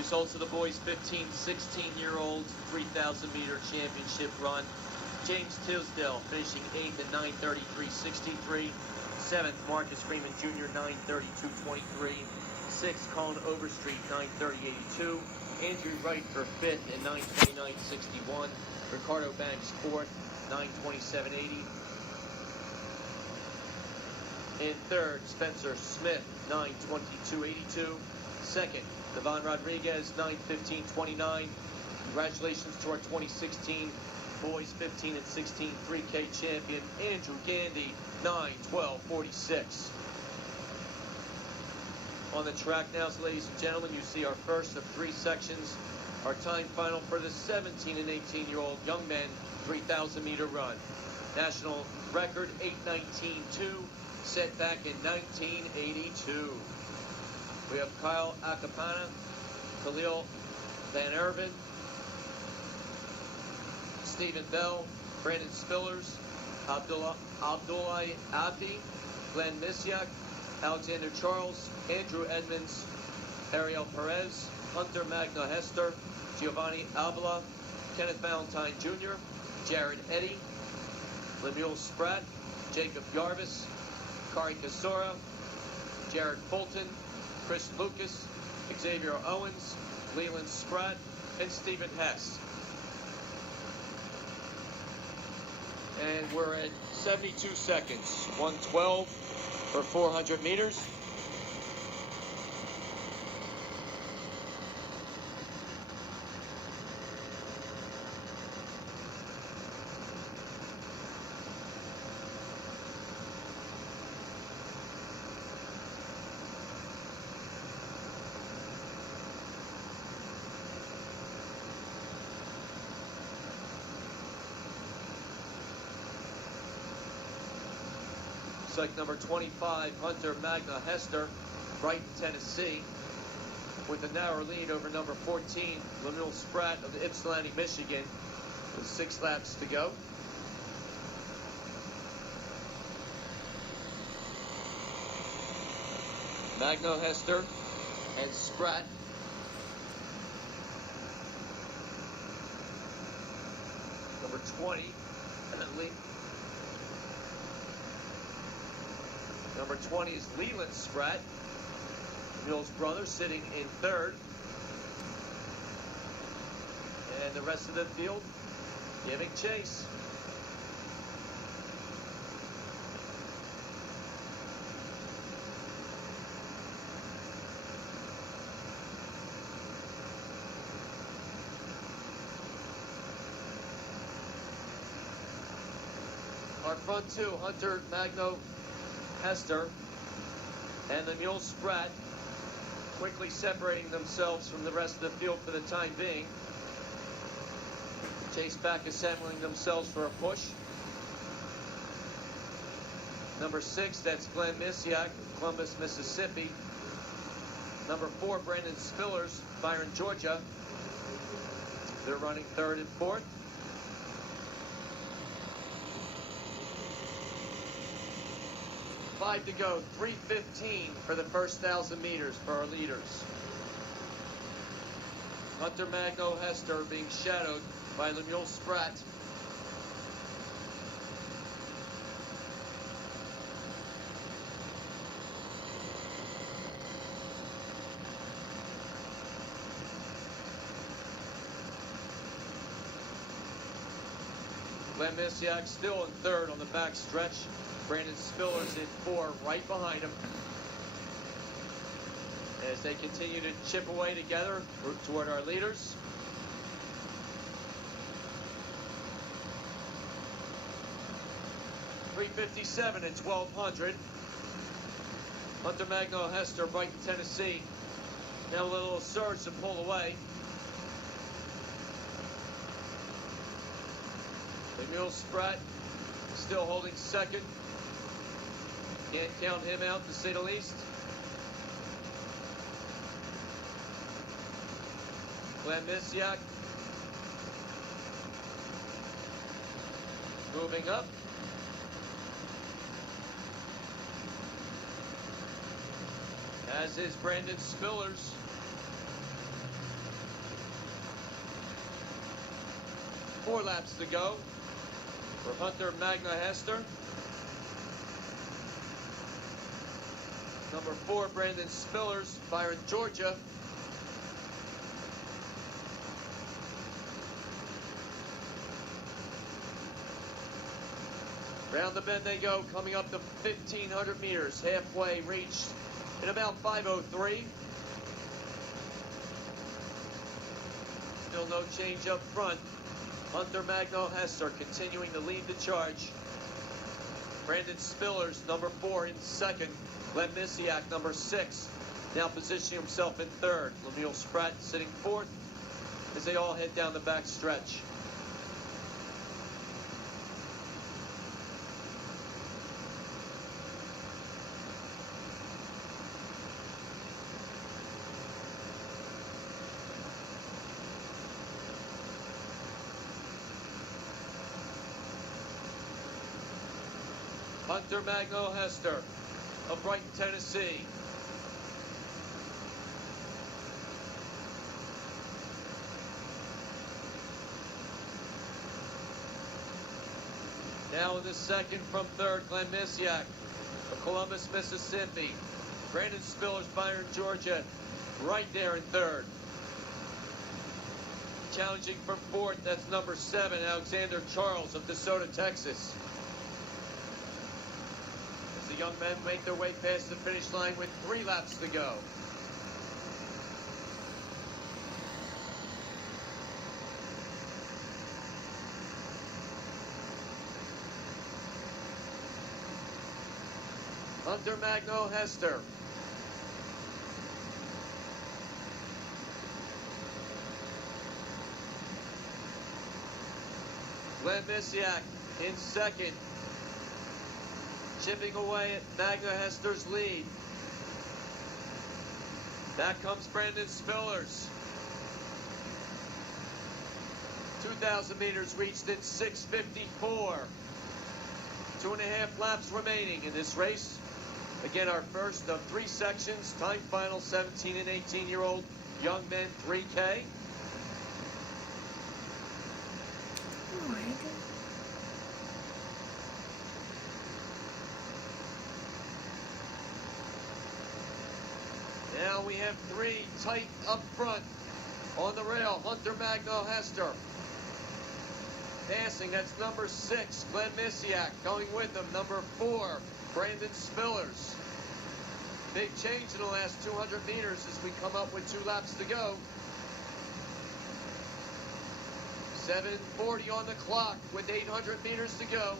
Results of the boys 15, 16-year-olds 3,000 meter championship run. James Tisdale finishing 8th at 9:33.63. 7th, Marcus Freeman Jr. 9:32.23. 6th, Colin Overstreet 9:30.82. Andrew Wright for 5th at 9:29.61. Ricardo Banks 4th, 9:27.80. In 3rd, Spencer Smith 9:22.82. 2nd, Devon Rodriguez 9:15.29. Congratulations to our 2016 boys 15 and 16 3K champion Andrew Gandy 9:12.46. On the track now, ladies and gentlemen, you see our first of 3 sections. Our time final for the 17 and 18-year-old young men 3,000 meter run. National record 8:19.2, set back in 1982. We have Kyle Acapana, Khalil Van Erven, Stephen Bell, Brandon Spillers, Abdullah Abdi, Glenn Misyak, Alexander Charles, Andrew Edmonds, Ariel Perez, Hunter Magna Hester, Giovanni Avila, Kenneth Valentine Jr., Jared Eddy, Lemuel Spratt, Jacob Yarvis, Kari Kasora, Jared Fulton, Chris Lucas, Xavier Owens, Leland Spratt, and Stephen Hess. And we're at 72 seconds, 1:12 for 400 meters. Like number 25, Hunter Magna Hester, Brighton, Tennessee, with a narrow lead over number 14, Lemuel Spratt of Ypsilanti, Michigan, with 6 laps to go. Magna Hester and Spratt. Number 20, Number 20 is Leland Spratt, Lemuel's brother, sitting in 3rd. And the rest of the field giving chase. Our front 2, Hunter Magno Hester and Lemuel Spratt, quickly separating themselves from the rest of the field for the time being. Chase back assembling themselves for a push. Number 6, that's Glenn Misyak, Columbus, Mississippi. Number 4, Brandon Spillers, Byron, Georgia. They're running 3rd and 4th. Five to go, 3:15 for the first 1,000 meters for our leaders. Hunter Magno Hester being shadowed by Lemuel Spratt. Glenn Misyak still in 3rd on the back stretch. Brandon Spillers in 4 right behind him as they continue to chip away together toward our leaders. .357 at 1,200. Hunter Magno Hester, Brighton, Tennessee. Now a little surge to pull away. Lemuel Spratt still holding 2nd. Can't count him out, to say the least. Glenn Misyak moving up. As is Brandon Spillers. 4 laps to go for Hunter Magna Hester. Number 4, Brandon Spillers, Byron, Georgia. Round the bend they go, coming up to 1,500 meters, halfway reached in about 5:03. Still no change up front. Hunter Magno Hester continuing to lead the charge. Brandon Spillers, number 4, in second. Glenn Misiak, number 6, now positioning himself in third. Lemuel Spratt sitting fourth as they all head down the back stretch. Hunter Magno Hester of Brighton, Tennessee. Now in the second from third, Glenn Misiak of Columbus, Mississippi. Brandon Spillers, Byron, Georgia, right there in third. Challenging for fourth, that's number 7, Alexander Charles of DeSoto, Texas. The young men make their way past the finish line with 3 laps to go. Hunter Magno Hester. Glenn Misiak in second, chipping away at Magna Hester's lead. Back comes Brandon Spillers. 2,000 meters reached in 6:54. 2.5 laps remaining in this race. Again, our first of 3 sections. Time final, 17 and 18-year-old young men 3K. Oh my God. Now we have 3 tight up front on the rail. Hunter Magno Hester passing, that's number 6, Glenn Misiak. Going with him, number 4, Brandon Spillers. Big change in the last 200 meters as we come up with 2 laps to go. 7:40 on the clock with 800 meters to go.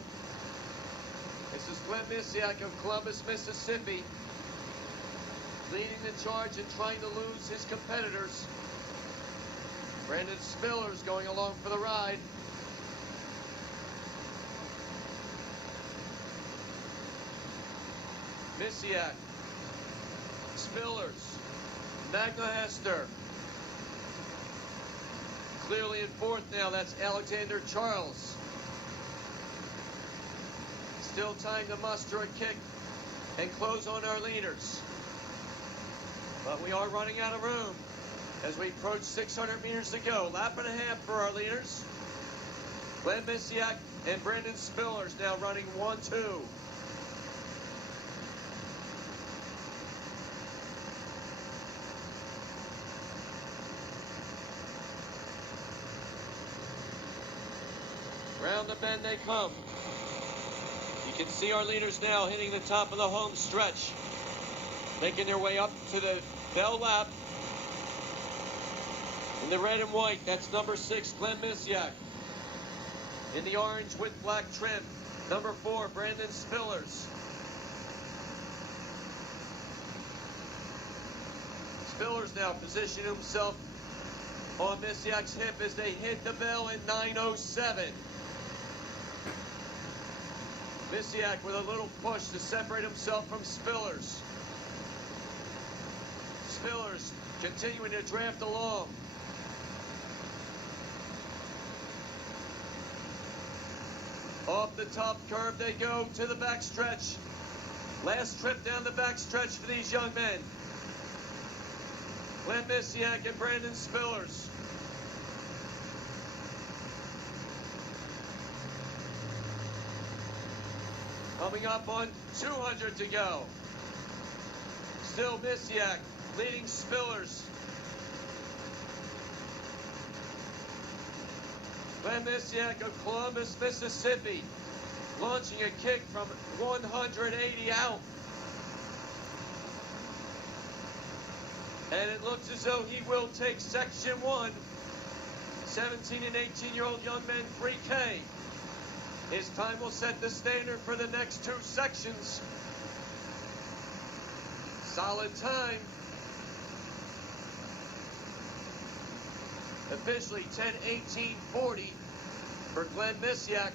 This is Glenn Misiak of Columbus, Mississippi, leading the charge and trying to lose his competitors. Brandon Spillers going along for the ride. Misiak, Spillers, Magna Hester. Clearly in fourth now, that's Alexander Charles. Still time to muster a kick and close on our leaders. But we are running out of room as we approach 600 meters to go. Lap and a half for our leaders. Glenn Misiak and Brandon Spillers now running 1-2. Round the bend they come. You can see our leaders now hitting the top of the home stretch, making their way up to the bell lap. In the red and white, that's number 6, Glenn Misiak. In the orange with black trim, number 4, Brandon Spillers. Spillers now positioning himself on Misiak's hip as they hit the bell in 9:07. Misiak with a little push to separate himself from Spillers. Spillers continuing to draft along. Off the top curve they go to the backstretch. Last trip down the backstretch for these young men. Glenn Misiak and Brandon Spillers. Coming up on 200 to go. Still Misiak leading Spillers. Glenn Misiak of Columbus, Mississippi, launching a kick from 180 out. And it looks as though he will take Section 1. 17 and 18-year-old young men 3K. His time will set the standard for the next two sections. Solid time. Officially 10:18:40 for Glenn Misiak.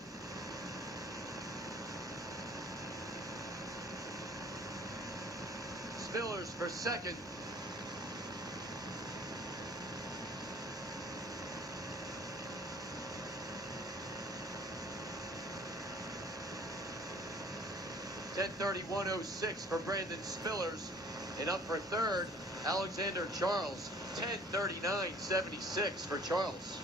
Spillers for second. (10:31:06) for Brandon Spillers, and up for third, Alexander Charles. 10:39:76 for Charles.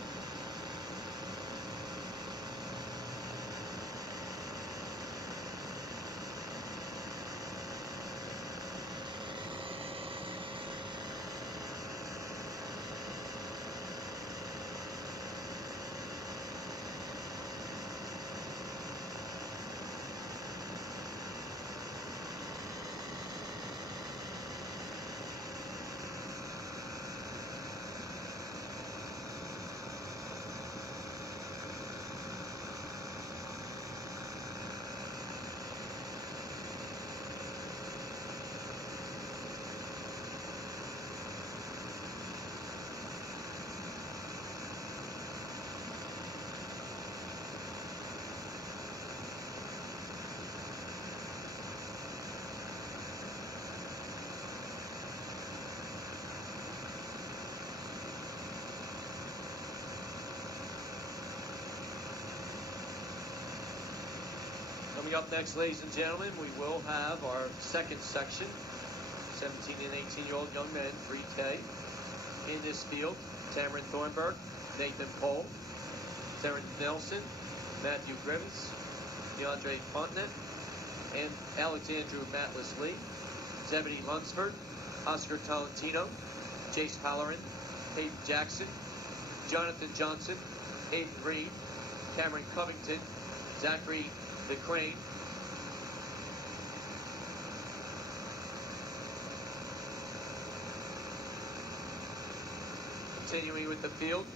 Coming up next, ladies and gentlemen, we will have our second section. 17 and 18-year-old young men, 3K. In this field, Cameron Thornburg, Nathan Cole, Terrence Nelson, Matthew Griffiths, DeAndre Fontenette, and Alexandru Matlis Lee, Zebedee Lunsford, Oscar Tolentino, Chase Halloran, Hayden Jackson, Jonathan Johnson, Hayden Reed, Cameron Covington, Zachary DeCrane, continuing with the field.